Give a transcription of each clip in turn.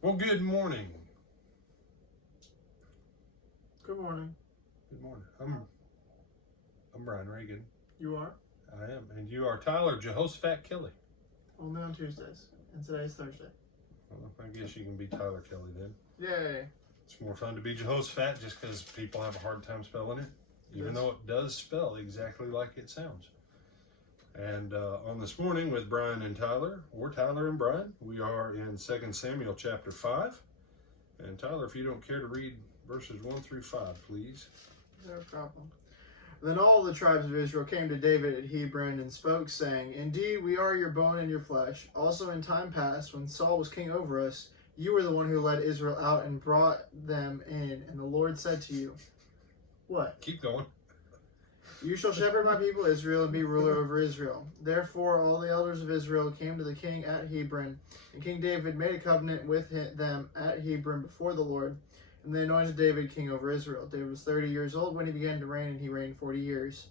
Well, good morning. Good morning. Good morning. I'm Brian Reagan. You are? I am. And you are Tyler Jehoshaphat Kelly. Only on Tuesdays. And today's Thursday. Well, I guess you can be Tyler Kelly then. Yay. It's more fun to be Jehoshaphat just because people have a hard time spelling it, even though it does spell exactly like it sounds. And on this morning with Brian and Tyler, or Tyler and Brian, we are in 2 Samuel chapter 5. And Tyler, if you don't care to read verses 1 through 5, please. No problem. Then all the tribes of Israel came to David at Hebron and spoke, saying, Indeed, we are your bone and your flesh. Also in time past, when Saul was king over us, you were the one who led Israel out and brought them in. And the Lord said to you, What? Keep going. You shall shepherd my people Israel and be ruler over Israel. Therefore all the elders of Israel came to the king at Hebron, and King David made a covenant with them at Hebron before the Lord, and they anointed David king over Israel. David was 30 years old when he began to reign, and he reigned 40 years.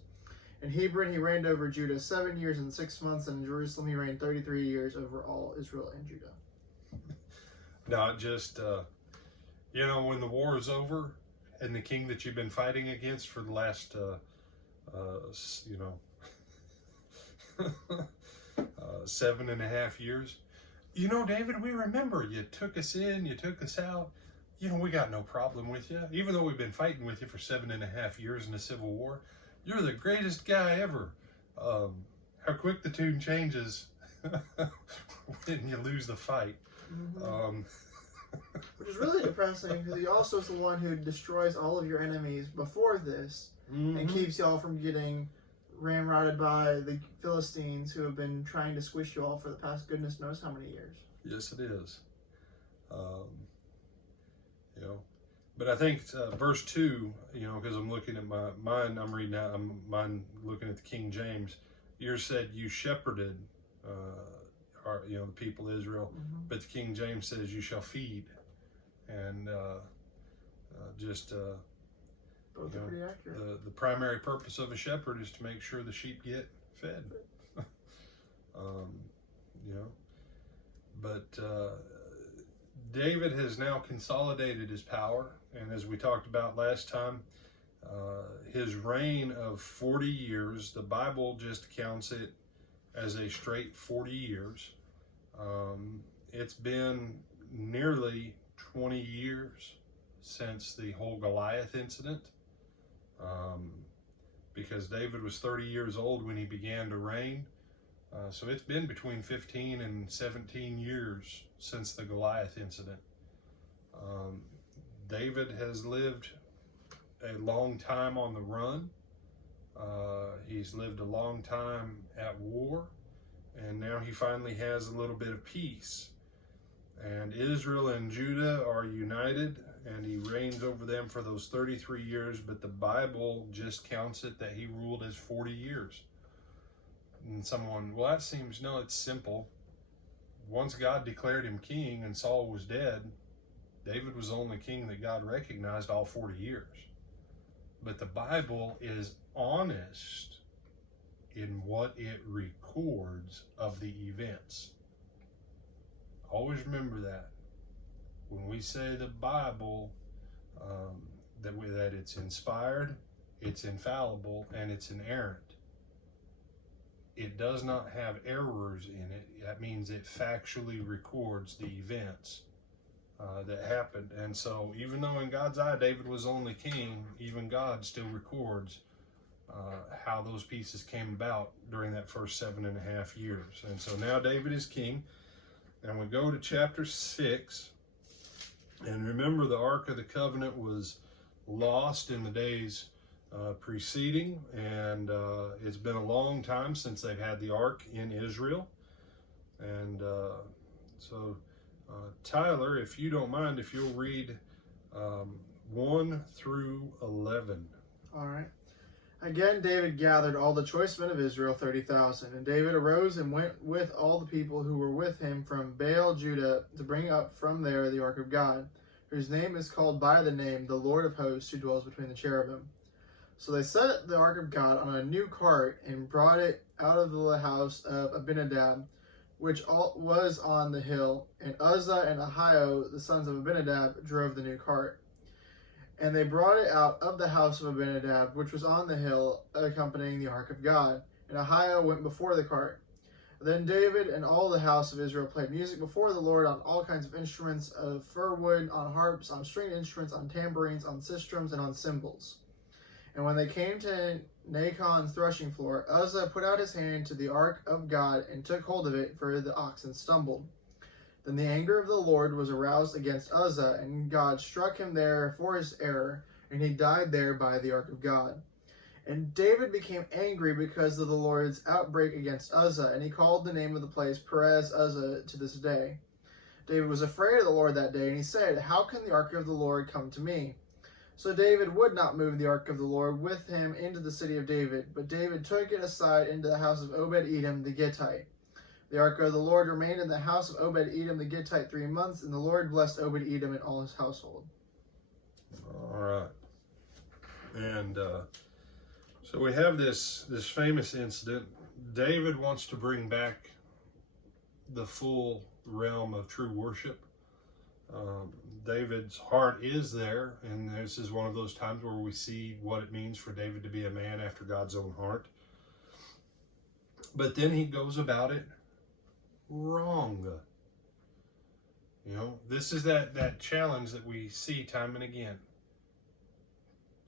In Hebron he reigned over Judah 7 years and 6 months, and in Jerusalem he reigned 33 years over all Israel and Judah. Not just, when the war is over, and the king that you've been fighting against for the last... 7.5 years. David, we remember you took us in, you took us out. We got no problem with you. Even though we've been fighting with you for 7.5 years in a civil war, you're the greatest guy ever. How quick the tune changes when you lose the fight. Mm-hmm. Which is really depressing because he also is the one who destroys all of your enemies before this. Mm-hmm. And keeps y'all from getting ramrodded by the Philistines who have been trying to squish you all for the past goodness knows how many years. Yes, it is. But I think verse 2, because I'm looking at mine, I'm reading out, mine looking at the King James. Yours said you shepherded, the people of Israel, mm-hmm. But the King James says you shall feed, and both are pretty accurate. The primary purpose of a shepherd is to make sure the sheep get fed. But David has now consolidated his power, and as we talked about last time, his reign of 40 years, the Bible just counts it as a straight 40 years. It's been nearly 20 years since the whole Goliath incident. Because David was 30 years old when he began to reign. So it's been between 15 and 17 years since the Goliath incident. David has lived a long time on the run. He's lived a long time at war. And now he finally has a little bit of peace. And Israel and Judah are united, and he reigns over them for those 33 years, but the Bible just counts it that he ruled as 40 years. And no, it's simple. Once God declared him king and Saul was dead, David was the only king that God recognized all 40 years. But the Bible is honest in what it records of the events. Always remember that. When we say the Bible, that it's inspired, it's infallible, and it's inerrant, it does not have errors in it. That means it factually records the events that happened. And so even though in God's eye David was only king, even God still records how those pieces came about during that first 7.5 years. And so now David is king. And we go to chapter 6. And remember, the Ark of the Covenant was lost in the days preceding, and it's been a long time since they've had the Ark in Israel. And so, Tyler, if you don't mind, if you'll read 1 through 11. All right. Again, David gathered all the choice men of Israel, 30,000. And David arose and went with all the people who were with him from Baal, Judah, to bring up from there the Ark of God, whose name is called by the name, the Lord of hosts, who dwells between the cherubim. So they set the Ark of God on a new cart and brought it out of the house of Abinadab which was on the hill, and Uzzah and Ahio, the sons of Abinadab, drove the new cart. And they brought it out of the house of Abinadab, which was on the hill, accompanying the Ark of God. And Ahio went before the cart. Then David and all the house of Israel played music before the Lord on all kinds of instruments of fir wood, on harps, on stringed instruments, on tambourines, on sistrums, and on cymbals. And when they came to Nachon's threshing floor, Uzzah put out his hand to the ark of God and took hold of it, for the oxen stumbled. Then the anger of the Lord was aroused against Uzzah, and God struck him there for his error, and he died there by the ark of God. And David became angry because of the Lord's outbreak against Uzzah, and he called the name of the place Perez Uzzah to this day. David was afraid of the Lord that day, and he said, "How can the ark of the Lord come to me?" So David would not move the ark of the Lord with him into the city of David, but David took it aside into the house of Obed-Edom the Gittite. The ark of the Lord remained in the house of Obed-Edom the Gittite 3 months, and the Lord blessed Obed-Edom and all his household. All right. And so we have this famous incident. David wants to bring back the full realm of true worship. David's heart is there, and this is one of those times where we see what it means for David to be a man after God's own heart. But then he goes about it wrong. You know, this is that challenge that we see time and again.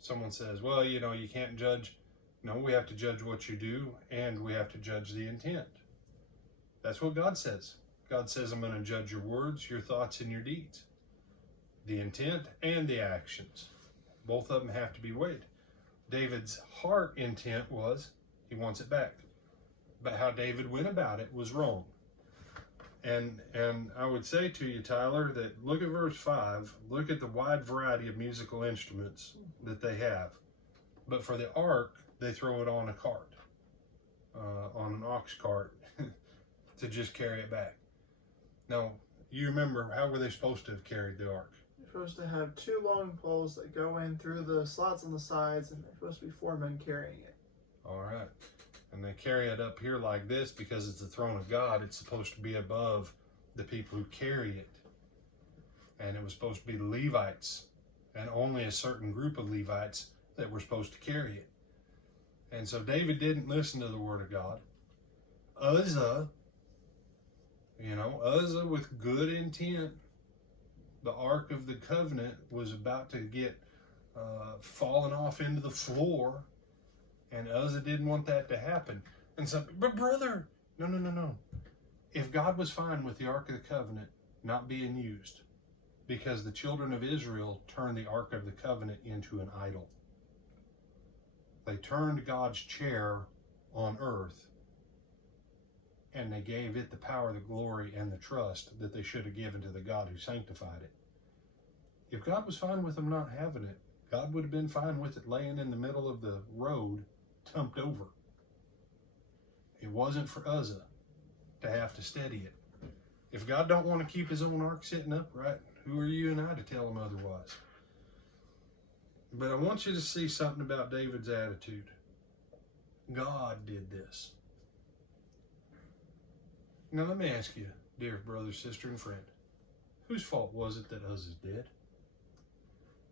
Someone says, well, you know, you can't judge. No, we have to judge what you do, and we have to judge the intent. That's what God says. God says, I'm going to judge your words, your thoughts, and your deeds. The intent and the actions. Both of them have to be weighed. David's heart intent was, he wants it back. But how David went about it was wrong. And I would say to you, Tyler, that look at verse 5. Look at the wide variety of musical instruments that they have. But for the ark, they throw it on a cart, on an ox cart, to just carry it back. Now, you remember, how were they supposed to have carried the ark? You're supposed to have 2 long poles that go in through the slots on the sides, and they're supposed to be 4 men carrying it. All right. And they carry it up here like this because it's the throne of God. It's supposed to be above the people who carry it. And it was supposed to be the Levites, and only a certain group of Levites that were supposed to carry it. And so David didn't listen to the word of God. Uzzah with good intent, the Ark of the Covenant was about to get fallen off into the floor, and Uzzah didn't want that to happen. And so, but brother, no. If God was fine with the Ark of the Covenant not being used, because the children of Israel turned the Ark of the Covenant into an idol. They turned God's chair on earth, and they gave it the power, the glory, and the trust that they should have given to the God who sanctified it. If God was fine with them not having it, God would have been fine with it laying in the middle of the road, tumped over. It wasn't for Uzzah to have to steady it. If God don't want to keep his own ark sitting upright, who are you and I to tell him otherwise? But I want you to see something about David's attitude. God did this. Now let me ask you, dear brother, sister, and friend, whose fault was it that Uzzah's dead?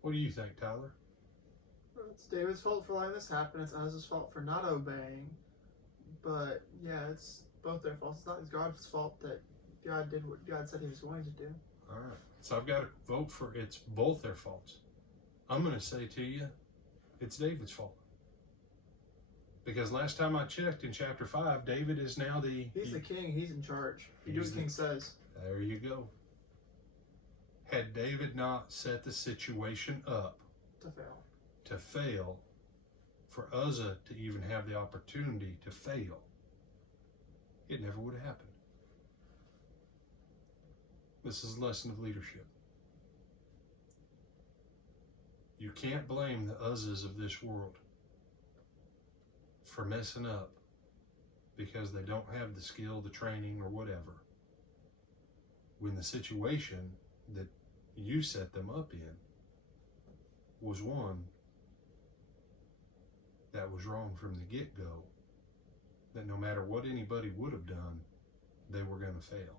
What do you think, Tyler? Well, it's David's fault for letting this happen. It's Uzzah's fault for not obeying. But yeah, it's both their faults. It's not God's fault that God did what God said he was going to do. All right. So I've got to vote for it's both their faults. I'm going to say to you, it's David's fault. Because last time I checked in chapter 5, David is now He's the king. He's in charge. He do what the king says. There you go. Had David not set the situation up to fail, for Uzzah to even have the opportunity to fail, it never would have happened. This is a lesson of leadership. You can't blame the Uzzahs of this world for messing up because they don't have the skill, the training, or whatever, when the situation that you set them up in was one that was wrong from the get-go, that no matter what anybody would have done, they were going to fail.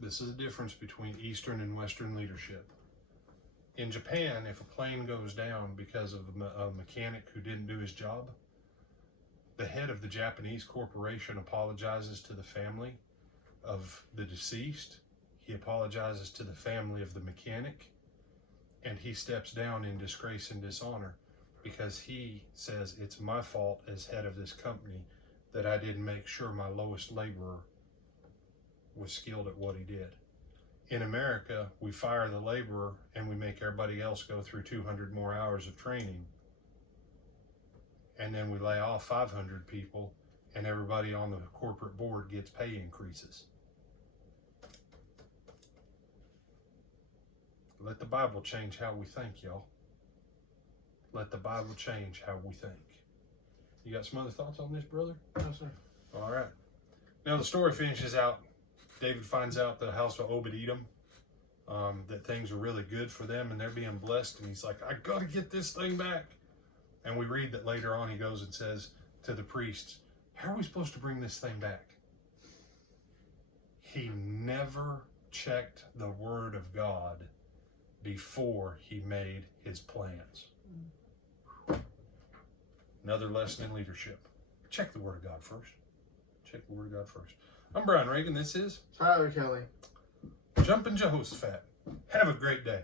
This is the difference between Eastern and Western leadership. In Japan, if a plane goes down because of a mechanic who didn't do his job, the head of the Japanese corporation apologizes to the family of the deceased. He apologizes to the family of the mechanic, and he steps down in disgrace and dishonor because he says, it's my fault as head of this company that I didn't make sure my lowest laborer was skilled at what he did. In America, we fire the laborer and we make everybody else go through 200 more hours of training. And then we lay off 500 people and everybody on the corporate board gets pay increases. Let the Bible change how we think, y'all. Let the Bible change how we think. You got some other thoughts on this, brother? No, sir. All right. Now the story finishes out. David finds out the house of Obed-Edom, that things are really good for them and they're being blessed. And he's like, I got to get this thing back. And we read that later on he goes and says to the priests, how are we supposed to bring this thing back? He never checked the word of God before he made his plans. Another lesson in leadership. Check the word of God first. Check the word of God first. I'm Brian Reagan. This is Tyler Kelly. Jumpin' Jehoshaphat. Have a great day.